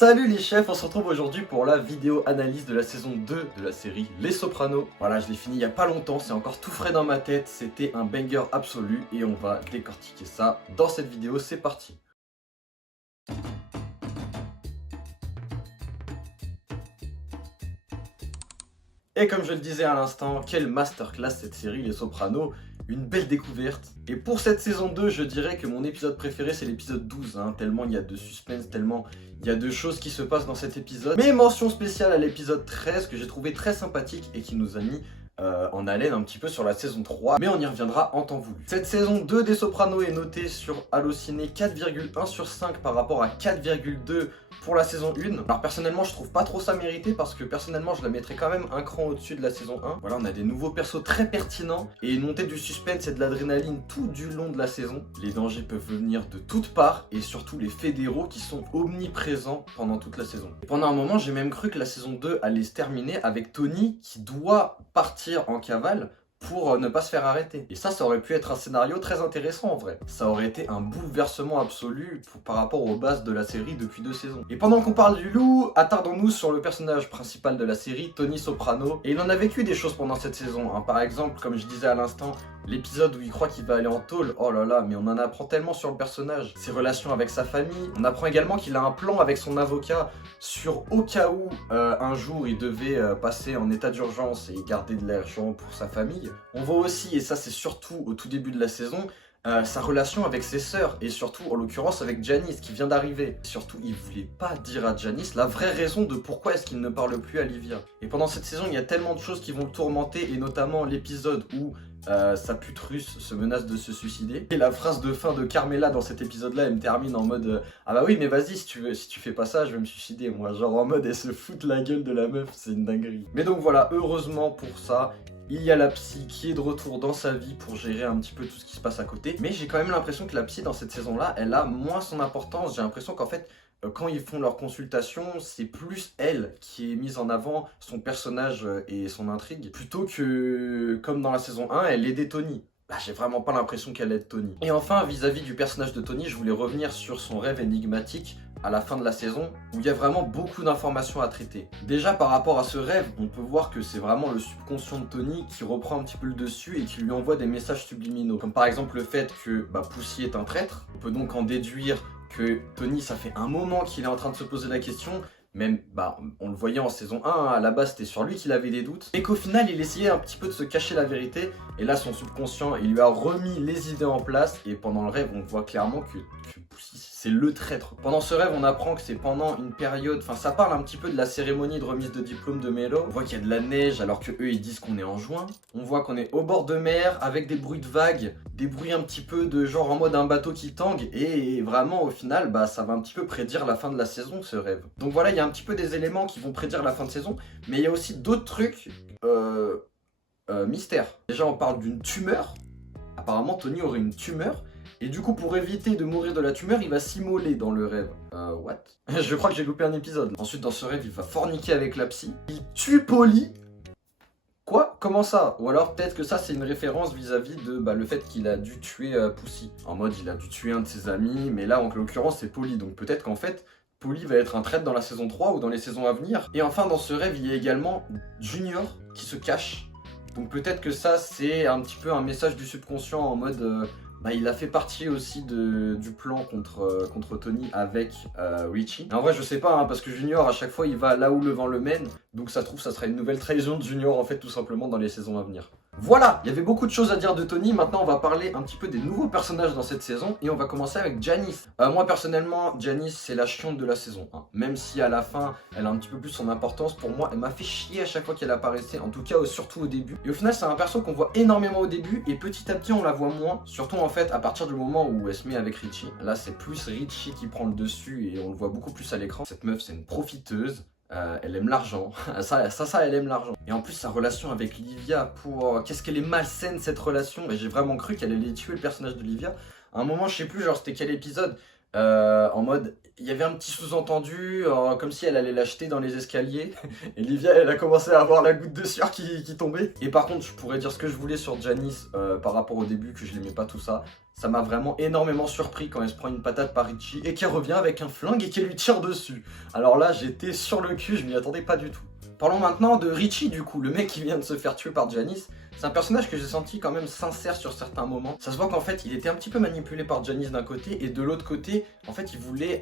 Salut les chefs, on se retrouve aujourd'hui pour la vidéo analyse de la saison 2 de la série Les Sopranos. Voilà, je l'ai fini il y a pas longtemps, c'est encore tout frais dans ma tête, c'était un banger absolu et on va décortiquer ça dans cette vidéo, c'est parti. Et comme je le disais à l'instant, quelle masterclass cette série Les Sopranos, une belle découverte. Et pour cette saison 2, je dirais que mon épisode préféré c'est l'épisode 12, tellement il y a de suspense, tellement il y a de choses qui se passent dans cet épisode. Mais mention spéciale à l'épisode 13 que j'ai trouvé très sympathique et qui nous a mis en haleine un petit peu sur la saison 3, mais on y reviendra en temps voulu. Cette saison 2 des Sopranos est notée sur Allociné 4,1 sur 5 par rapport à 4,2 pour la saison 1. Alors personnellement je trouve pas trop ça mérité parce que personnellement je la mettrais quand même un cran au-dessus de la saison 1. Voilà, on a des nouveaux persos très pertinents et une montée du suspense et de l'adrénaline tout du long de la saison. Les dangers peuvent venir de toutes parts et surtout les fédéraux qui sont omniprésents pendant toute la saison. Et pendant un moment j'ai même cru que la saison 2 allait se terminer avec Tony qui doit partir en cavale pour ne pas se faire arrêter. Et ça aurait pu être un scénario très intéressant en vrai. Ça aurait été un bouleversement absolu par rapport aux bases de la série depuis 2 saisons. Et pendant qu'on parle du loup, attardons-nous sur le personnage principal de la série, Tony Soprano. Et il en a vécu des choses pendant cette saison. Par exemple, comme je disais à l'instant, l'épisode où il croit qu'il va aller en tôle, oh là là, mais on en apprend tellement sur le personnage. Ses relations avec sa famille. On apprend également qu'il a un plan avec son avocat sur au cas où un jour il devait passer en état d'urgence et garder de l'argent pour sa famille. On voit aussi, et ça c'est surtout au tout début de la saison, sa relation avec ses sœurs, et surtout en l'occurrence avec Janice qui vient d'arriver. Surtout, il voulait pas dire à Janice la vraie raison de pourquoi est-ce qu'il ne parle plus à Livia. Et pendant cette saison, il y a tellement de choses qui vont le tourmenter, et notamment l'épisode où sa pute russe se menace de se suicider. Et la phrase de fin de Carmela dans cet épisode-là, elle me termine en mode ah bah oui, mais vas-y, si tu fais pas ça, je vais me suicider, moi. Genre en mode, elle se fout de la gueule de la meuf, c'est une dinguerie. Mais donc voilà, heureusement pour ça, il y a la psy qui est de retour dans sa vie pour gérer un petit peu tout ce qui se passe à côté. Mais j'ai quand même l'impression que la psy dans cette saison-là, elle a moins son importance. J'ai l'impression qu'en fait, quand ils font leur consultation, c'est plus elle qui est mise en avant, son personnage et son intrigue, plutôt que, comme dans la saison 1, elle aidait Tony. Là, j'ai vraiment pas l'impression qu'elle aide Tony. Et enfin, vis-à-vis du personnage de Tony, je voulais revenir sur son rêve énigmatique à la fin de la saison, où il y a vraiment beaucoup d'informations à traiter. Déjà, par rapport à ce rêve, on peut voir que c'est vraiment le subconscient de Tony qui reprend un petit peu le dessus et qui lui envoie des messages subliminaux. Comme par exemple le fait que Pussy est un traître. On peut donc en déduire que Tony, ça fait un moment qu'il est en train de se poser la question. Même, on le voyait en saison 1, à la base c'était sur lui qu'il avait des doutes. Et qu'au final, il essayait un petit peu de se cacher la vérité. Et là, son subconscient, il lui a remis les idées en place. Et pendant le rêve, on voit clairement que Pussy, c'est le traître. Pendant ce rêve, on apprend que c'est pendant une période... Enfin, ça parle un petit peu de la cérémonie de remise de diplôme de Melo. On voit qu'il y a de la neige alors que eux ils disent qu'on est en juin. On voit qu'on est au bord de mer avec des bruits de vagues. Des bruits un petit peu de genre en mode un bateau qui tangue. Et vraiment, au final, ça va un petit peu prédire la fin de la saison, ce rêve. Donc voilà, il y a un petit peu des éléments qui vont prédire la fin de saison. Mais il y a aussi d'autres trucs mystères. Déjà, on parle d'une tumeur. Apparemment, Tony aurait une tumeur. Et du coup, pour éviter de mourir de la tumeur, il va s'immoler dans le rêve. What? Je crois que j'ai loupé un épisode. Ensuite, dans ce rêve, il va forniquer avec la psy. Il tue Polly. Quoi? Comment ça? Ou alors peut-être que ça c'est une référence vis-à-vis de le fait qu'il a dû tuer Pussy. En mode il a dû tuer un de ses amis, mais là en l'occurrence c'est Polly. Donc peut-être qu'en fait Polly va être un traître dans la saison 3 ou dans les saisons à venir. Et enfin dans ce rêve il y a également Junior qui se cache. Donc peut-être que ça c'est un petit peu un message du subconscient en mode... il a fait partie aussi du plan contre Tony avec Richie. Et en vrai je sais pas parce que Junior à chaque fois il va là où le vent le mène. Donc ça se trouve ça sera une nouvelle trahison de Junior en fait tout simplement dans les saisons à venir. Voilà, il y avait beaucoup de choses à dire de Tony. Maintenant on va parler un petit peu des nouveaux personnages dans cette saison. Et on va commencer avec Janice. Moi personnellement Janice c'est la chionde de la saison 1. Même si à la fin elle a un petit peu plus son importance, pour moi elle m'a fait chier à chaque fois qu'elle apparaissait. En tout cas surtout au début. Et au final c'est un perso qu'on voit énormément au début. Et petit à petit on la voit moins. Surtout en fait à partir du moment où elle se met avec Richie. Là c'est plus Richie qui prend le dessus et on le voit beaucoup plus à l'écran. Cette meuf c'est une profiteuse. Elle aime l'argent, ça elle aime l'argent. Et en plus sa relation avec Livia, qu'est-ce qu'elle est malsaine cette relation. Et j'ai vraiment cru qu'elle allait tuer le personnage de Livia. À un moment je sais plus genre c'était quel épisode, en mode il y avait un petit sous-entendu comme si elle allait l'acheter dans les escaliers. Et Livia elle a commencé à avoir la goutte de sueur qui tombait. Et par contre je pourrais dire ce que je voulais sur Janice par rapport au début, que je l'aimais pas tout ça. Ça m'a vraiment énormément surpris quand elle se prend une patate par Richie et qu'elle revient avec un flingue et qu'elle lui tire dessus. Alors là, j'étais sur le cul, je m'y attendais pas du tout. Parlons maintenant de Richie du coup, le mec qui vient de se faire tuer par Janice. C'est un personnage que j'ai senti quand même sincère sur certains moments. Ça se voit qu'en fait il était un petit peu manipulé par Janice d'un côté et de l'autre côté, en fait il voulait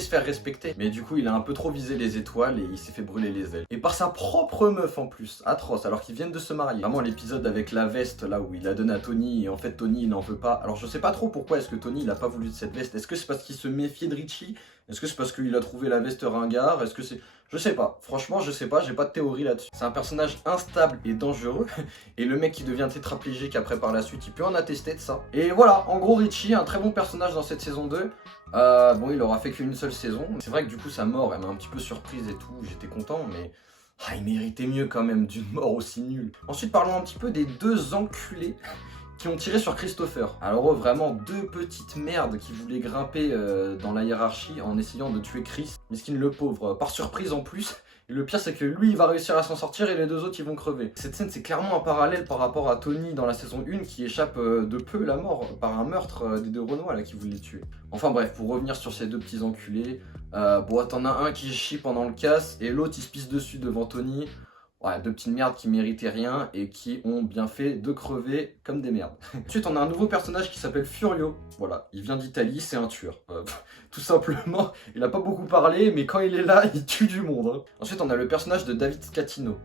se faire respecter. Mais du coup il a un peu trop visé les étoiles et il s'est fait brûler les ailes. Et par sa propre meuf en plus, atroce, alors qu'ils viennent de se marier. Vraiment l'épisode avec la veste là où il la donne à Tony et en fait Tony il n'en veut pas. Alors je sais pas trop pourquoi est-ce que Tony il a pas voulu de cette veste. Est-ce que c'est parce qu'il se méfiait de Richie? Est-ce que c'est parce qu'il a trouvé la veste ringard? Est-ce que c'est... Je sais pas, franchement je sais pas, j'ai pas de théorie là-dessus. C'est un personnage instable et dangereux, et le mec qui devient tétraplégique après par la suite, il peut en attester de ça. Et voilà, en gros Richie, un très bon personnage dans cette saison 2. Bon, il aura fait qu'une seule saison. C'est vrai que du coup sa mort, elle m'a un petit peu surprise et tout, j'étais content, mais... il méritait mieux quand même d'une mort aussi nulle. Ensuite parlons un petit peu des deux enculés qui ont tiré sur Christopher. Alors vraiment deux petites merdes qui voulaient grimper dans la hiérarchie en essayant de tuer Chris. Miskin le pauvre, par surprise en plus. Et le pire c'est que lui il va réussir à s'en sortir et les deux autres ils vont crever. Cette scène c'est clairement un parallèle par rapport à Tony dans la saison 1 qui échappe de peu la mort par un meurtre des deux Renois là qui voulaient le tuer. Enfin bref, pour revenir sur ces deux petits enculés, bon t'en as un qui chie pendant le casse et l'autre il se pisse dessus devant Tony. Ouais, deux petites merdes qui méritaient rien et qui ont bien fait de crever comme des merdes. Ensuite, on a un nouveau personnage qui s'appelle Furio. Voilà, il vient d'Italie, c'est un tueur. Tout simplement, il a pas beaucoup parlé, mais quand il est là, il tue du monde. Hein. Ensuite, on a le personnage de David Scatino.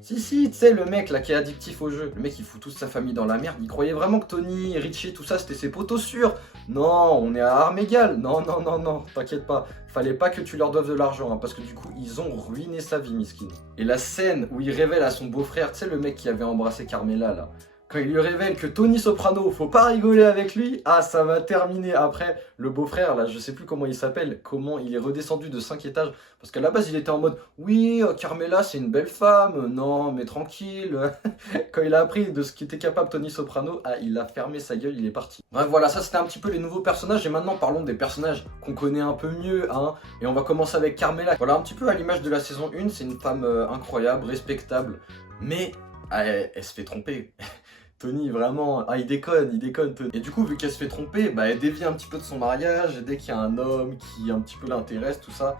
Si, tu sais, le mec là qui est addictif au jeu. Le mec, il fout toute sa famille dans la merde. Il croyait vraiment que Tony, Richie, tout ça, c'était ses potos sûrs. Non, on est à armes égales. Non, t'inquiète pas. Fallait pas que tu leur doives de l'argent, hein, parce que du coup, ils ont ruiné sa vie, miskin. Et la scène où il révèle à son beau-frère, tu sais, le mec qui avait embrassé Carmela là. Quand il lui révèle que Tony Soprano, faut pas rigoler avec lui, ça va terminer. Après, le beau-frère, là, je sais plus comment il s'appelle, comment il est redescendu de 5 étages. Parce qu'à la base, il était en mode, oui, Carmela, c'est une belle femme, non, mais tranquille. Quand il a appris de ce qu'était capable Tony Soprano, il a fermé sa gueule, il est parti. Bref, voilà, ça c'était un petit peu les nouveaux personnages. Et maintenant, parlons des personnages qu'on connaît un peu mieux, hein. Et on va commencer avec Carmela. Voilà, un petit peu à l'image de la saison 1, c'est une femme incroyable, respectable, mais elle se fait tromper. Tony, vraiment, il déconne, Tony. Et du coup, vu qu'elle se fait tromper, elle dévie un petit peu de son mariage, et dès qu'il y a un homme qui un petit peu l'intéresse, tout ça,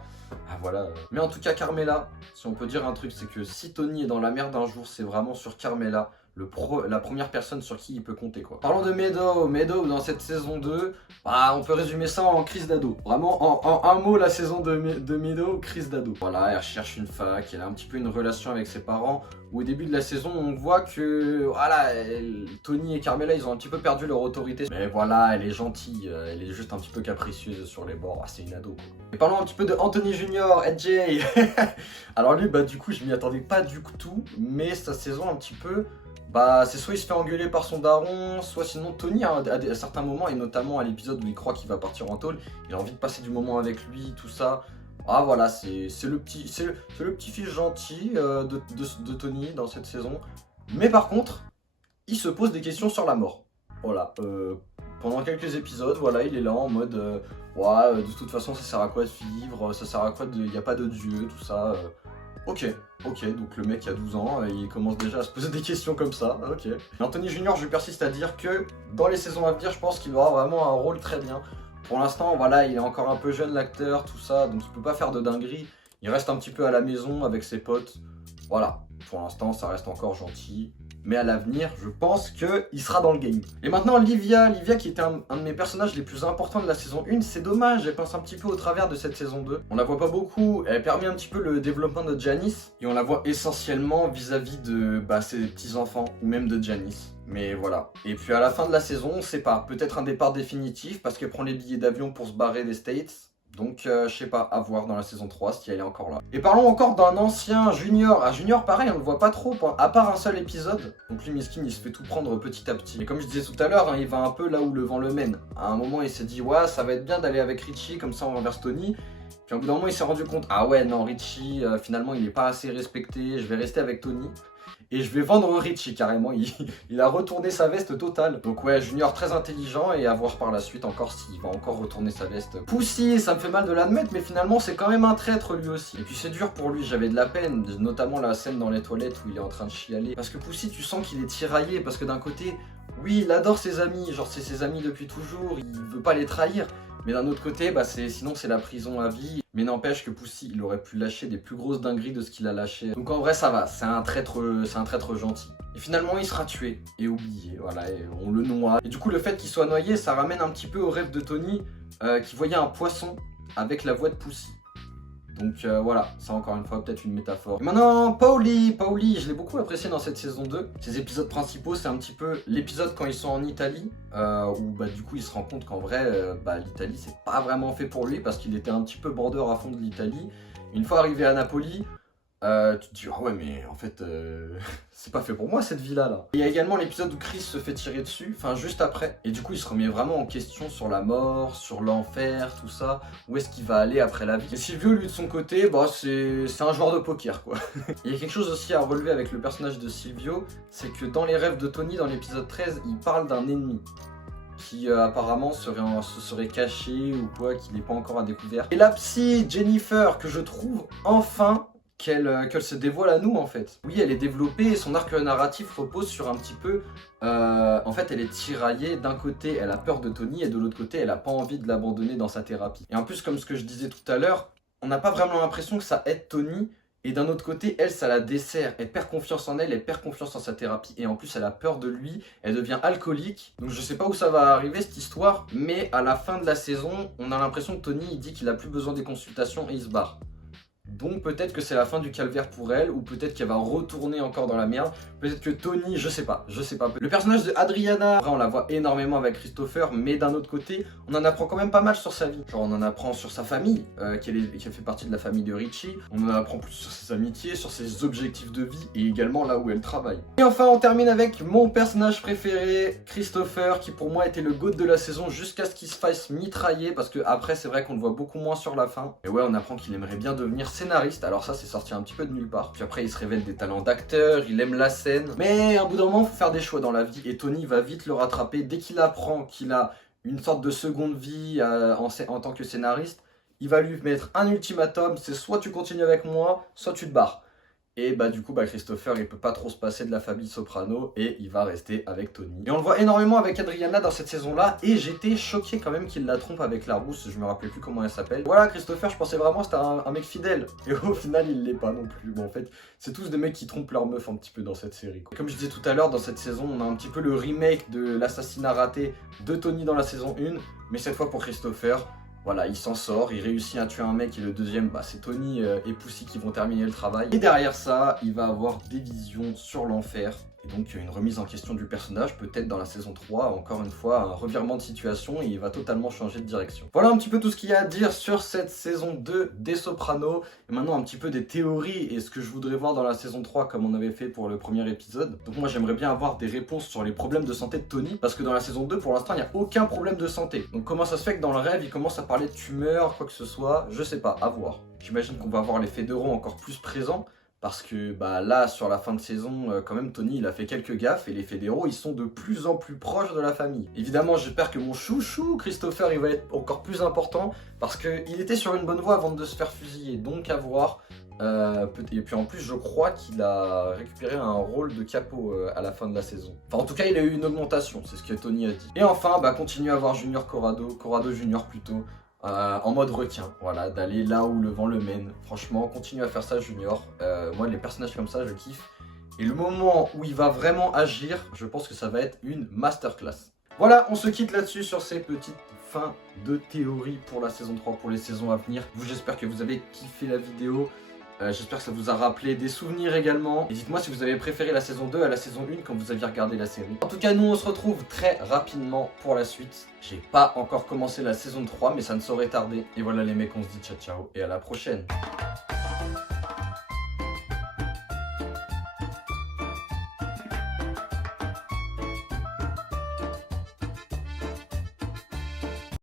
voilà. Mais en tout cas, Carmela, si on peut dire un truc, c'est que si Tony est dans la merde un jour, c'est vraiment sur Carmela, la première personne sur qui il peut compter, quoi. Parlons de Meadow dans cette saison 2, on peut résumer ça en crise d'ado. Vraiment, en un mot, la saison de Meadow, crise d'ado. Voilà, elle cherche une fac, elle a un petit peu une relation avec ses parents, où au début de la saison, on voit que, voilà, Tony et Carmela, ils ont un petit peu perdu leur autorité. Mais voilà, elle est gentille, elle est juste un petit peu capricieuse sur les bords, c'est une ado, quoi. Et parlons un petit peu de Anthony Junior, EJ. Alors lui, du coup, je m'y attendais pas du tout, mais sa saison un petit peu... c'est soit il se fait engueuler par son daron, soit sinon Tony à certains moments, et notamment à l'épisode où il croit qu'il va partir en tôle, il a envie de passer du moment avec lui, tout ça. Voilà, c'est le petit-fils gentil de Tony dans cette saison. Mais par contre, il se pose des questions sur la mort. Voilà, pendant quelques épisodes, voilà, il est là en mode de toute façon ça sert à quoi de vivre, ça sert à quoi il n'y a pas de Dieu, tout ça. Ok, donc le mec a 12 ans, il commence déjà à se poser des questions comme ça, ok. Et Anthony Junior, je persiste à dire que dans les saisons à venir, je pense qu'il aura vraiment un rôle très bien. Pour l'instant, voilà, il est encore un peu jeune l'acteur, tout ça, donc il peut pas faire de dinguerie. Il reste un petit peu à la maison avec ses potes. Voilà, pour l'instant, ça reste encore gentil. Mais à l'avenir, je pense qu'il sera dans le game. Et maintenant, Livia qui était un de mes personnages les plus importants de la saison 1, c'est dommage, elle passe un petit peu au travers de cette saison 2. On la voit pas beaucoup, elle permet un petit peu le développement de Janice, et on la voit essentiellement vis-à-vis de ses petits-enfants, ou même de Janice. Mais voilà. Et puis à la fin de la saison, on sait pas, peut-être un départ définitif, parce qu'elle prend les billets d'avion pour se barrer des States. Donc je sais pas, à voir dans la saison 3 si elle est encore là. Et parlons encore d'un ancien Junior. Junior pareil, on le voit pas trop, à part un seul épisode. Donc lui miskin, il se fait tout prendre petit à petit. Et comme je disais tout à l'heure, il va un peu là où le vent le mène. À un moment il s'est dit ça va être bien d'aller avec Richie, comme ça on renverse Tony. Puis au bout d'un moment il s'est rendu compte, non Richie finalement il est pas assez respecté, je vais rester avec Tony. Et je vais vendre Richie carrément, il a retourné sa veste totale. Donc ouais, Junior très intelligent et à voir par la suite encore s'il va encore retourner sa veste. Poussy, ça me fait mal de l'admettre, mais finalement c'est quand même un traître lui aussi. Et puis c'est dur pour lui, j'avais de la peine, notamment la scène dans les toilettes où il est en train de chialer. Parce que Poussy, tu sens qu'il est tiraillé, parce que d'un côté, Oui, il adore ses amis, genre c'est ses amis depuis toujours, il veut pas les trahir. Mais d'un autre côté, bah sinon c'est la prison à vie. Mais n'empêche que Poussy, il aurait pu lâcher des plus grosses dingueries de ce qu'il a lâché. Donc en vrai ça va, c'est un traître gentil. Et finalement il sera tué et oublié, voilà, et on le noie. Et du coup le fait qu'il soit noyé, ça ramène un petit peu au rêve de Tony qui voyait un poisson avec la voix de Poussy. Donc voilà, ça encore une fois peut-être une métaphore. Et maintenant, Pauli, je l'ai beaucoup apprécié dans cette saison 2. Ses épisodes principaux, c'est un petit peu l'épisode quand ils sont en Italie, où bah, du coup il se rend compte qu'en vrai, l'Italie c'est pas vraiment fait pour lui parce qu'il était un petit peu border à fond de l'Italie. Une fois arrivé à Napoli, tu te dis ah ouais mais en fait c'est pas fait pour moi cette villa là. Il y a également l'épisode où Chris se fait tirer dessus, enfin juste après, et du coup il se remet vraiment en question sur la mort, sur l'enfer, tout ça, où est-ce qu'il va aller après la vie. Et Silvio lui de son côté, bah c'est un joueur de poker quoi. Il y a quelque chose aussi à relever avec le personnage de Silvio, c'est que dans les rêves de Tony, dans l'épisode 13, il parle d'un ennemi qui apparemment se serait caché ou quoi, qu'il n'est pas encore à découvert. Et la psy Jennifer, que je trouve enfin qu'elle se dévoile à nous en fait. Oui, elle est développée et son arc narratif repose sur un petit peu... en fait, elle est tiraillée. D'un côté, elle a peur de Tony et de l'autre côté, elle a pas envie de l'abandonner dans sa thérapie. Et en plus, comme ce que je disais tout à l'heure, on n'a pas vraiment l'impression que ça aide Tony. Et d'un autre côté, elle, ça la dessert. Elle perd confiance en elle, elle perd confiance en sa thérapie. Et en plus, elle a peur de lui, elle devient alcoolique. Donc je sais pas où ça va arriver cette histoire, mais à la fin de la saison, on a l'impression que Tony, il dit qu'il a plus besoin des consultations et il se barre. Donc peut-être que c'est la fin du calvaire pour elle, ou peut-être qu'elle va retourner encore dans la merde. Peut-être que Tony, je sais pas. Le personnage de Adriana, on la voit énormément avec Christopher, mais d'un autre côté, on en apprend quand même pas mal sur sa vie. Genre on en apprend sur sa famille, qu'elle fait partie de la famille de Richie. On en apprend plus sur ses amitiés, sur ses objectifs de vie, et également là où elle travaille. Et enfin, on termine avec mon personnage préféré, Christopher, qui pour moi était le GOAT de la saison jusqu'à ce qu'il se fasse mitrailler, parce que après c'est vrai qu'on le voit beaucoup moins sur la fin. Et ouais, on apprend qu'il aimerait bien devenir scénariste, alors ça c'est sorti un petit peu de nulle part. Puis après il se révèle des talents d'acteur, il aime la scène, mais à un bout d'un moment faut faire des choix dans la vie et Tony va vite le rattraper. Dès qu'il apprend qu'il a une sorte de seconde vie en tant que scénariste, il va lui mettre un ultimatum, c'est soit tu continues avec moi, soit tu te barres. Et bah du coup Christopher il peut pas trop se passer de la famille Soprano et il va rester avec Tony. Et on le voit énormément avec Adriana dans cette saison là et j'étais choqué quand même qu'il la trompe avec la rousse, je me rappelais plus comment elle s'appelle. Voilà, Christopher, je pensais vraiment que c'était un mec fidèle et au final il l'est pas non plus. Bon en fait c'est tous des mecs qui trompent leur meuf un petit peu dans cette série quoi. Comme je disais tout à l'heure, dans cette saison on a un petit peu le remake de l'assassinat raté de Tony dans la saison 1, mais cette fois pour Christopher. Voilà, il s'en sort, il réussit à tuer un mec et le deuxième, bah, c'est Tony et Poussy qui vont terminer le travail. Et derrière ça, il va avoir des visions sur l'enfer. Et donc une remise en question du personnage, peut-être dans la saison 3, encore une fois, un revirement de situation et il va totalement changer de direction. Voilà un petit peu tout ce qu'il y a à dire sur cette saison 2 des Sopranos. Et maintenant un petit peu des théories et ce que je voudrais voir dans la saison 3 comme on avait fait pour le premier épisode. Donc moi j'aimerais bien avoir des réponses sur les problèmes de santé de Tony, parce que dans la saison 2 pour l'instant il n'y a aucun problème de santé. Donc comment ça se fait que dans le rêve il commence à parler de tumeur, quoi que ce soit, je sais pas, à voir. J'imagine qu'on va avoir les fédéraux encore plus présents. Parce que bah, là, sur la fin de saison, quand même, Tony, il a fait quelques gaffes et les fédéraux, ils sont de plus en plus proches de la famille. Évidemment, j'espère que mon chouchou, Christopher, il va être encore plus important parce qu'il était sur une bonne voie avant de se faire fusiller. Donc à voir. Et puis en plus, je crois qu'il a récupéré un rôle de capo à la fin de la saison. Enfin, en tout cas, il a eu une augmentation, c'est ce que Tony a dit. Et enfin, bah, continuer à voir Junior Corrado Junior plutôt. En mode requin, voilà, d'aller là où le vent le mène. Franchement, continue à faire ça Junior. Moi, les personnages comme ça, je kiffe. Et le moment où il va vraiment agir, je pense que ça va être une masterclass. Voilà, on se quitte là-dessus sur ces petites fins de théorie pour la saison 3, pour les saisons à venir. Vous, j'espère que vous avez kiffé la vidéo. J'espère que ça vous a rappelé des souvenirs également. Et dites-moi si vous avez préféré la saison 2 à la saison 1 quand vous aviez regardé la série. En tout cas, nous on se retrouve très rapidement pour la suite. J'ai pas encore commencé la saison 3, mais ça ne saurait tarder. Et voilà les mecs, on se dit ciao ciao et à la prochaine.